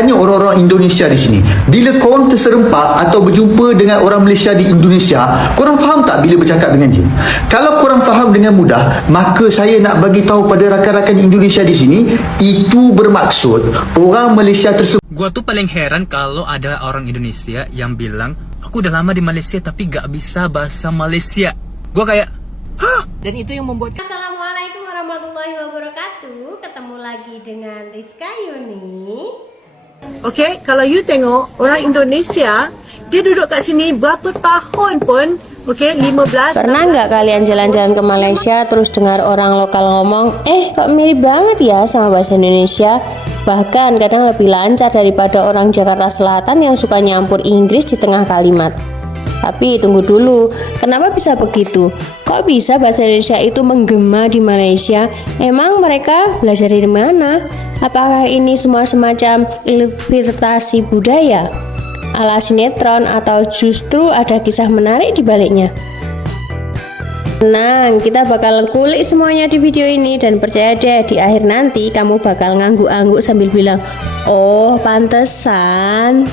Tanya orang-orang Indonesia di sini, bila korang terserempak atau berjumpa dengan orang Malaysia di Indonesia, korang faham tak bila bercakap dengan dia? Kalau korang faham dengan mudah, maka saya nak bagi tahu pada rakan-rakan Indonesia di sini, itu bermaksud orang Malaysia tersebut. Gua tuh paling heran kalau ada orang Indonesia yang bilang, aku udah lama di Malaysia tapi gak bisa bahasa Malaysia. Gua kayak, hah? Dan itu yang membuat... Assalamualaikum warahmatullahi wabarakatuh. Ketemu lagi dengan Rizka Yuni. Okey, kalau you tengok orang Indonesia, dia duduk kat sini berapa tahun pun, okey, 15. Pernah nggak kalian jalan-jalan ke Malaysia terus dengar orang lokal ngomong, kok mirip banget ya sama bahasa Indonesia? Bahkan kadang lebih lancar daripada orang Jakarta Selatan yang suka nyampur Inggris di tengah kalimat. Tapi tunggu dulu, kenapa bisa begitu? Kok bisa bahasa Indonesia itu menggema di Malaysia? Emang mereka belajar dari mana? Apakah ini semua semacam infiltrasi budaya ala sinetron atau justru ada kisah menarik di baliknya? Tenang, kita bakal kulik semuanya di video ini dan percaya deh di akhir nanti kamu bakal ngangguk-angguk sambil bilang, oh pantesan.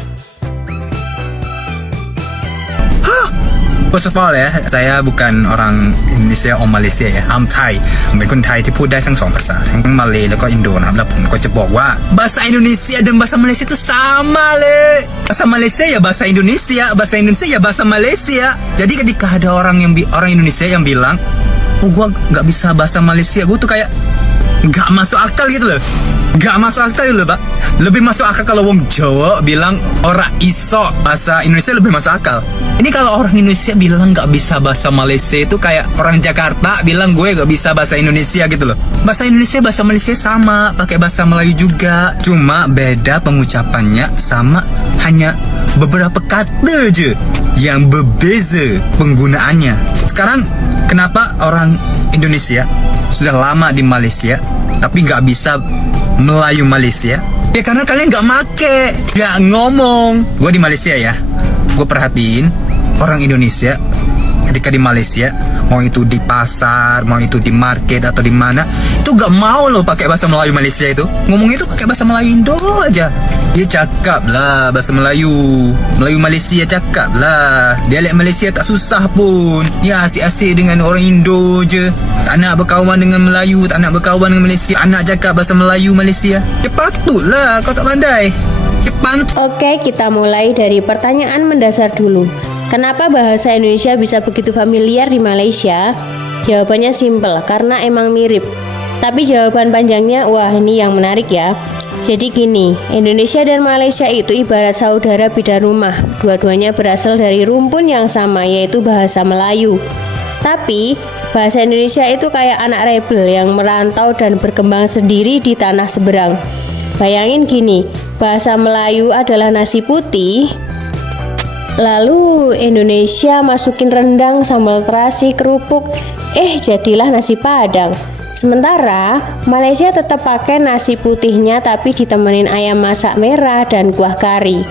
First of all ya, saya bukan orang Indonesia or Malaysia ya. I'm Thai ผมเป็นคนไทยที่พูดได้ทั้งสองภาษาทั้งมาเลย์แล้วก็อินโดนะครับแล้วผมก็จะบอกว่าภาษาอินโดนีเซียdan bahasa Malaysia itu sama le. Bahasa Malaysia ya bahasa Indonesia, bahasa Indonesia ya bahasa Malaysia. Jadi ketika ada orang Indonesia yang bilang, oh gua nggak bisa bahasa Malaysia, gua tuh kayak nggak masuk akal gitu loh. Gak masuk akal loh pak. Lebih masuk akal kalau wong Jawa bilang ora iso bahasa Indonesia, lebih masuk akal. Ini kalau orang Indonesia bilang gak bisa bahasa Malaysia, itu kayak orang Jakarta bilang gue gak bisa bahasa Indonesia gitu loh. Bahasa Indonesia, bahasa Malaysia sama, pakai bahasa Melayu juga, cuma beda pengucapannya sama hanya beberapa kata aja yang berbeza penggunaannya. Sekarang kenapa orang Indonesia sudah lama di Malaysia tapi gak bisa Melayu Malaysia? Ya karena kalian gak make, gak ngomong. Gue di Malaysia ya, gue perhatiin orang Indonesia ketika di Malaysia, mau itu di pasar, mau itu di market atau di mana, itu gak mau loh pakai bahasa Melayu Malaysia itu. Ngomong itu pakai bahasa Melayu Indo aja. Dia cakap lah bahasa Melayu Malaysia cakap lah. Dialek Malaysia tak susah pun. Ya asyik-asyik dengan orang Indo je. Tak nak berkawan dengan Melayu, tak nak berkawan dengan Malaysia, tak nak cakap bahasa Melayu Malaysia. Ya patutlah kau tak pandai. Ya Oke, kita mulai dari pertanyaan mendasar dulu. Kenapa bahasa Indonesia bisa begitu familiar di Malaysia? Jawabannya simpel, karena emang mirip. Tapi jawaban panjangnya, wah ini yang menarik ya. Jadi gini, Indonesia dan Malaysia itu ibarat saudara beda rumah. Dua-duanya berasal dari rumpun yang sama, yaitu bahasa Melayu. Tapi bahasa Indonesia itu kayak anak rebel yang merantau dan berkembang sendiri di tanah seberang. Bayangin gini, bahasa Melayu adalah nasi putih, lalu Indonesia masukin rendang, sambal terasi, kerupuk, jadilah nasi Padang. Sementara Malaysia tetap pakai nasi putihnya tapi ditemenin ayam masak merah dan kuah kari.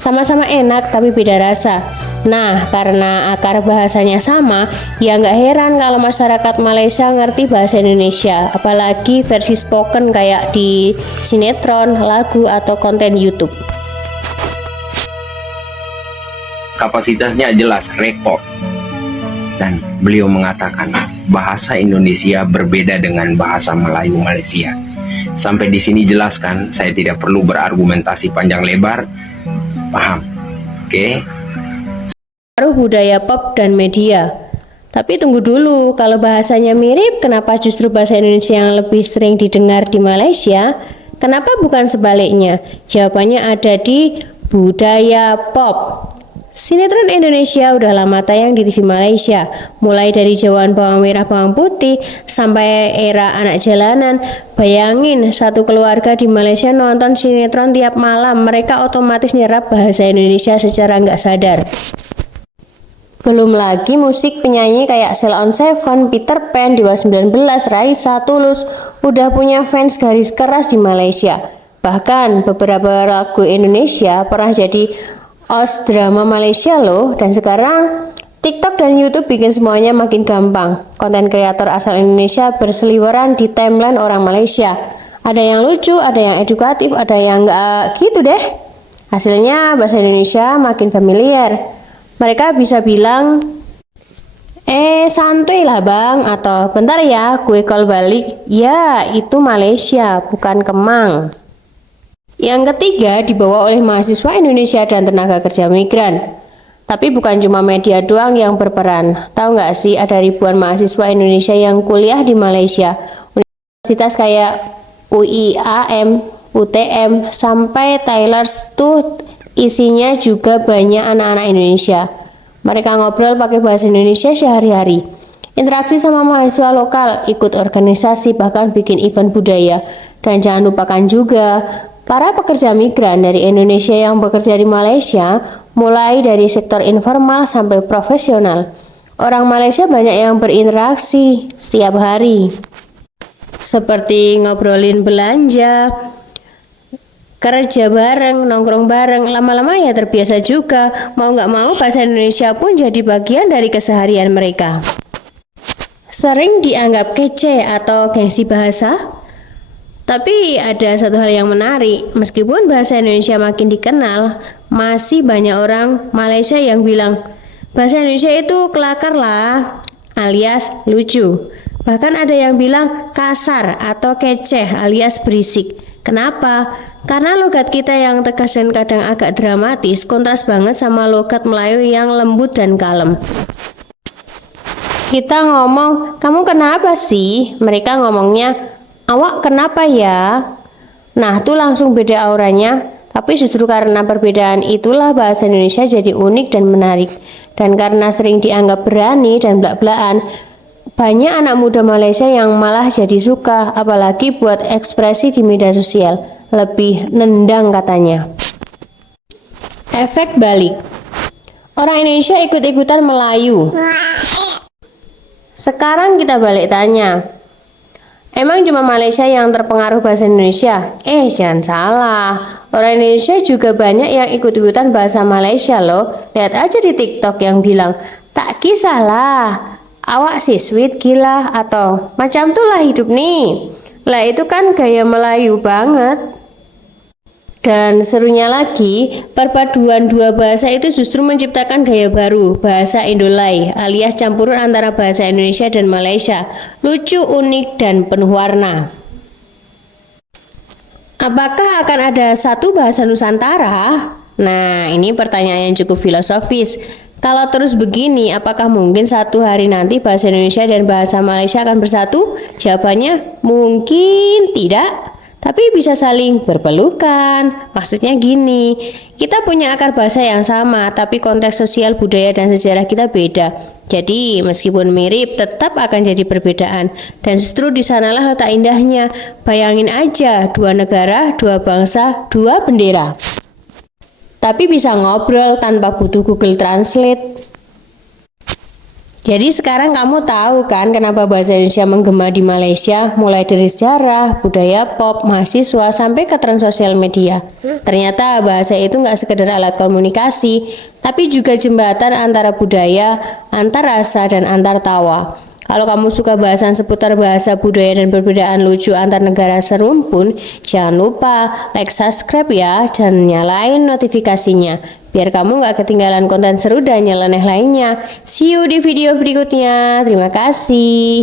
Sama-sama enak tapi beda rasa. Nah, karena akar bahasanya sama, ya nggak heran kalau masyarakat Malaysia ngerti bahasa Indonesia, apalagi versi spoken kayak di sinetron, lagu, atau konten YouTube. Kapasitasnya jelas rekor, dan beliau mengatakan bahasa Indonesia berbeda dengan bahasa Melayu Malaysia. Sampai di sini jelas kan, saya tidak perlu berargumentasi panjang lebar, paham? Oke? Budaya pop dan media. Tapi tunggu dulu, kalau bahasanya mirip, kenapa justru bahasa Indonesia yang lebih sering didengar di Malaysia? Kenapa bukan sebaliknya? Jawabannya ada di budaya pop. Sinetron Indonesia udah lama tayang di TV Malaysia, mulai dari Jauhan Bawang Merah Bawang Putih sampai era anak jalanan. Bayangin, satu keluarga di Malaysia nonton sinetron tiap malam, mereka otomatis nyerap bahasa Indonesia secara nggak sadar. Belum lagi musik penyanyi kayak Sheila on 7, Peter Pan, Dewa 19, Raisa, Tulus udah punya fans garis keras di Malaysia. Bahkan beberapa lagu Indonesia pernah jadi host drama Malaysia loh. Dan sekarang TikTok dan YouTube bikin semuanya makin gampang. Konten kreator asal Indonesia berseliweran di timeline orang Malaysia. Ada yang lucu, ada yang edukatif, ada yang nggak gitu deh. Hasilnya bahasa Indonesia makin familiar. Mereka bisa bilang, santuy lah bang, atau bentar ya, gue call balik. Ya, itu Malaysia, bukan Kemang. Yang ketiga dibawa oleh mahasiswa Indonesia dan tenaga kerja migran. Tapi bukan cuma media doang yang berperan. Tahu nggak sih, ada ribuan mahasiswa Indonesia yang kuliah di Malaysia. Universitas kayak UIAM, UTM, sampai Taylor's tuh isinya juga banyak anak-anak Indonesia. Mereka ngobrol pakai bahasa Indonesia sehari-hari. Interaksi sama mahasiswa lokal, ikut organisasi, bahkan bikin event budaya. Dan jangan lupakan juga para pekerja migran dari Indonesia yang bekerja di Malaysia, mulai dari sektor informal sampai profesional. Orang Malaysia banyak yang berinteraksi setiap hari, seperti ngobrolin belanja, kerja bareng, nongkrong bareng. Lama-lama ya terbiasa juga. Mau nggak mau bahasa Indonesia pun jadi bagian dari keseharian mereka. Sering dianggap kece atau gengsi bahasa. Tapi ada satu hal yang menarik, meskipun bahasa Indonesia makin dikenal, masih banyak orang Malaysia yang bilang, bahasa Indonesia itu kelakar lah, alias lucu. Bahkan ada yang bilang kasar atau keceh alias berisik. Kenapa? Karena logat kita yang tegas dan kadang agak dramatis, kontras banget sama logat Melayu yang lembut dan kalem. Kita ngomong, kamu kenapa sih? Mereka ngomongnya, awak kenapa ya? Nah, itu langsung beda auranya. Tapi justru karena perbedaan itulah bahasa Indonesia jadi unik dan menarik. Dan karena sering dianggap berani dan blak-blakan, banyak anak muda Malaysia yang malah jadi suka, apalagi buat ekspresi di media sosial. Lebih nendang katanya. Efek balik. Orang Indonesia ikut-ikutan Melayu. Sekarang kita balik tanya, emang cuma Malaysia yang terpengaruh bahasa Indonesia? Jangan salah, orang Indonesia juga banyak yang ikut-ikutan bahasa Malaysia loh. Lihat aja di TikTok yang bilang, tak kisahlah, awak sih sweet gila, atau macam tuh lah hidup nih. Lah itu kan gaya Melayu banget. Dan serunya lagi, perpaduan dua bahasa itu justru menciptakan gaya baru, bahasa Indolai, alias campuran antara bahasa Indonesia dan Malaysia. Lucu, unik, dan penuh warna. Apakah akan ada satu bahasa Nusantara? Nah, ini pertanyaan yang cukup filosofis. Kalau terus begini, apakah mungkin satu hari nanti bahasa Indonesia dan bahasa Malaysia akan bersatu? Jawabannya mungkin tidak. Tapi bisa saling berpelukan. Maksudnya gini, kita punya akar bahasa yang sama, tapi konteks sosial, budaya, dan sejarah kita beda. Jadi meskipun mirip, tetap akan jadi perbedaan. Dan justru di sanalah letak indahnya. Bayangin aja, dua negara, dua bangsa, dua bendera. Tapi bisa ngobrol tanpa butuh Google Translate. Jadi sekarang kamu tahu kan kenapa bahasa Indonesia menggema di Malaysia, mulai dari sejarah, budaya pop, mahasiswa, sampai ke tren sosial media. Ternyata bahasa itu nggak sekedar alat komunikasi, tapi juga jembatan antara budaya, antar rasa, dan antar tawa. Kalau kamu suka bahasan seputar bahasa, budaya, dan perbedaan lucu antar negara serumpun, jangan lupa like, subscribe ya, dan nyalain notifikasinya, biar kamu gak ketinggalan konten seru dan nyeleneh lainnya. See you di video berikutnya. Terima kasih.